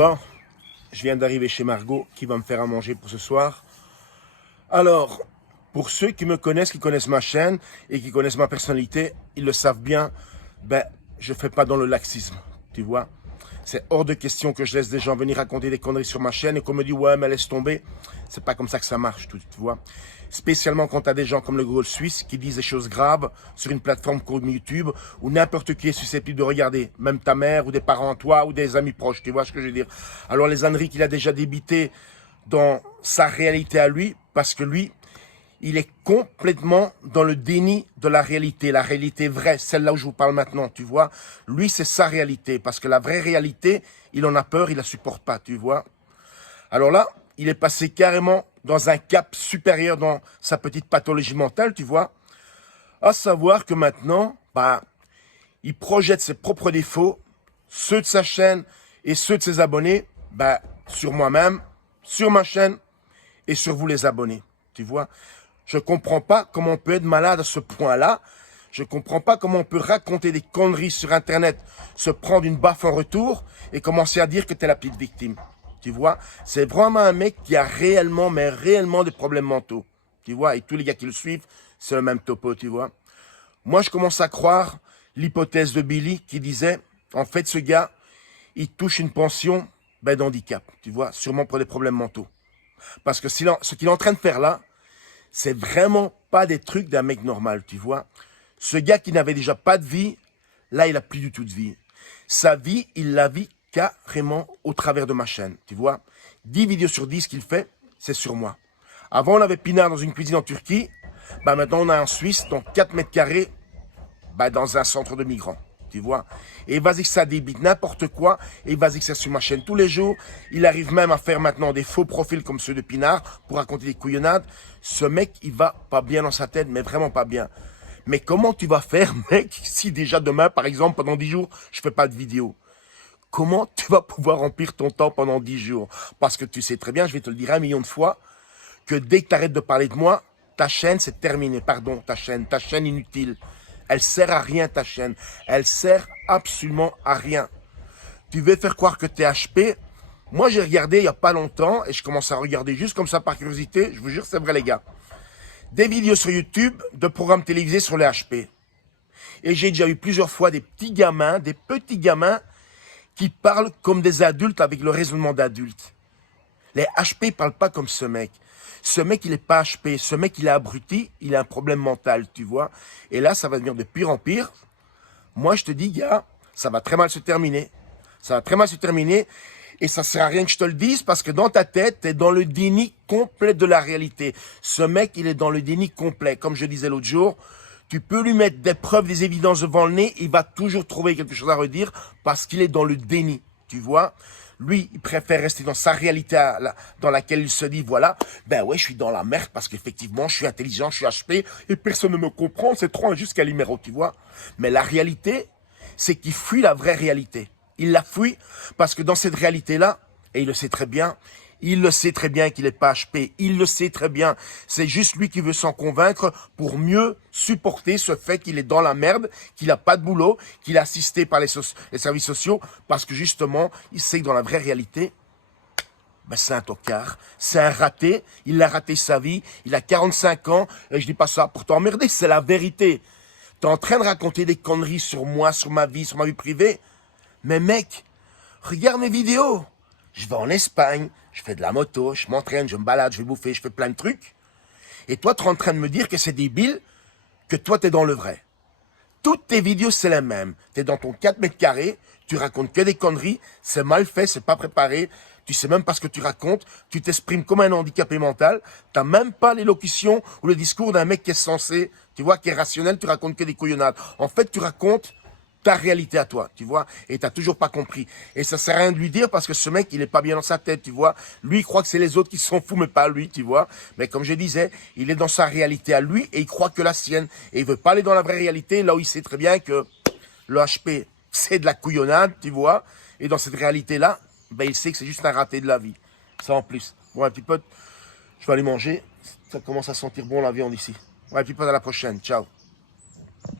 Bon, je viens d'arriver chez Margot qui va me faire à manger pour ce soir. Alors, pour ceux qui me connaissent, qui connaissent ma chaîne et qui connaissent ma personnalité, ils le savent bien, ben, je ne fais pas dans le laxisme, tu vois. C'est hors de question que je laisse des gens venir raconter des conneries sur ma chaîne et qu'on me dit « ouais, mais laisse tomber ». C'est pas comme ça que ça marche, tu vois. Spécialement quand tu as des gens comme le Gaulle Suisse qui disent des choses graves sur une plateforme comme YouTube où n'importe qui est susceptible de regarder, même ta mère ou des parents à toi ou des amis proches, tu vois ce que je veux dire. Alors les âneries qu'il a déjà débitées dans sa réalité à lui, parce que lui, il est complètement dans le déni de la réalité vraie, celle-là où je vous parle maintenant, tu vois. Lui, c'est sa réalité, parce que la vraie réalité, il en a peur, il la supporte pas, tu vois. Alors là, il est passé carrément dans un cap supérieur dans sa petite pathologie mentale, tu vois. À savoir que maintenant, bah, il projette ses propres défauts, ceux de sa chaîne et ceux de ses abonnés, bah, sur moi-même, sur ma chaîne et sur vous les abonnés, tu vois. Je ne comprends pas comment on peut être malade à ce point-là. Je ne comprends pas comment on peut raconter des conneries sur Internet, se prendre une baffe en retour et commencer à dire que tu es la petite victime. Tu vois, c'est vraiment un mec qui a réellement, mais réellement des problèmes mentaux. Tu vois, et tous les gars qui le suivent, c'est le même topo, tu vois. Moi, je commence à croire l'hypothèse de Billy qui disait, en fait, ce gars, il touche une pension d'handicap, tu vois, sûrement pour des problèmes mentaux. Parce que ce qu'il est en train de faire là, c'est vraiment pas des trucs d'un mec normal, tu vois. Ce gars qui n'avait déjà pas de vie, là, il a plus du tout de vie. Sa vie, il la vit carrément au travers de ma chaîne, tu vois. 10 vidéos sur 10 qu'il fait, c'est sur moi. Avant, on avait Pinard dans une cuisine en Turquie. Bah, maintenant, on a un Suisse dans 4 mètres carrés, bah, dans un centre de migrants. Tu vois. Et vas-y que ça débite n'importe quoi. Et vas-y que ça sur ma chaîne tous les jours. Il arrive même à faire maintenant des faux profils comme ceux de Pinard pour raconter des couillonnades. Ce mec, il va pas bien dans sa tête, mais vraiment pas bien. Mais comment tu vas faire, mec, si déjà demain, par exemple, pendant 10 jours, je fais pas de vidéo? Comment tu vas pouvoir remplir ton temps pendant 10 jours? Parce que tu sais très bien, je vais te le dire 1 million de fois, que dès que tu arrêtes de parler de moi, ta chaîne, c'est terminé. Pardon, ta chaîne inutile. Elle sert à rien, ta chaîne. Elle sert absolument à rien. Tu veux faire croire que tu es HP. Moi, j'ai regardé il n'y a pas longtemps, et je commence à regarder juste comme ça par curiosité. Je vous jure, c'est vrai, les gars. Des vidéos sur YouTube de programmes télévisés sur les HP. Et j'ai déjà eu plusieurs fois des petits gamins qui parlent comme des adultes avec le raisonnement d'adultes. Les HP ne parlent pas comme ce mec. Ce mec, il n'est pas HP. Ce mec, il est abruti. Il a un problème mental, tu vois. Et là, ça va devenir de pire en pire. Moi, je te dis, gars, ça va très mal se terminer. Ça va très mal se terminer. Et ça ne sert à rien que je te le dise parce que dans ta tête, tu es dans le déni complet de la réalité. Ce mec, il est dans le déni complet. Comme je disais l'autre jour, tu peux lui mettre des preuves, des évidences devant le nez. Il va toujours trouver quelque chose à redire parce qu'il est dans le déni, tu vois. Lui, il préfère rester dans sa réalité dans laquelle il se dit, voilà, ben ouais, je suis dans la merde parce qu'effectivement, je suis intelligent, je suis HP et personne ne me comprend, c'est trop injuste Calimero, tu vois. Mais la réalité, c'est qu'il fuit la vraie réalité. Il la fuit parce que dans cette réalité-là, et il le sait très bien, il le sait très bien qu'il n'est pas HP, il le sait très bien. C'est juste lui qui veut s'en convaincre pour mieux supporter ce fait qu'il est dans la merde, qu'il n'a pas de boulot, qu'il est assisté par les services sociaux, parce que justement, il sait que dans la vraie réalité, ben c'est un tocard, c'est un raté, il a raté sa vie, il a 45 ans, et je dis pas ça pour t'emmerder, c'est la vérité. T'es en train de raconter des conneries sur moi, sur ma vie privée, mais mec, regarde mes vidéos. Je vais en Espagne, je fais de la moto, je m'entraîne, je me balade, je vais bouffer, je fais plein de trucs. Et toi, tu es en train de me dire que c'est débile, que toi, tu es dans le vrai. Toutes tes vidéos, c'est les mêmes. Tu es dans ton 4 mètres carrés, tu racontes que des conneries, c'est mal fait, c'est pas préparé, tu sais même pas ce que tu racontes, tu t'exprimes comme un handicapé mental, t'as même pas l'élocution ou le discours d'un mec qui est sensé, tu vois, qui est rationnel, tu racontes que des couillonnades. En fait, tu racontes ta réalité à toi, tu vois, et t'as toujours pas compris. Et ça sert à rien de lui dire parce que ce mec, il est pas bien dans sa tête, tu vois. Lui, il croit que c'est les autres qui s'en foutent, mais pas lui, tu vois. Mais comme je disais, il est dans sa réalité à lui et il croit que la sienne. Et il veut pas aller dans la vraie réalité, là où il sait très bien que le HP, c'est de la couillonnade, tu vois. Et dans cette réalité-là, ben, il sait que c'est juste un raté de la vie. Ça en plus. Bon, un petit pote, je vais aller manger. Ça commence à sentir bon la viande ici. Ouais, un petit pote, à la prochaine. Ciao.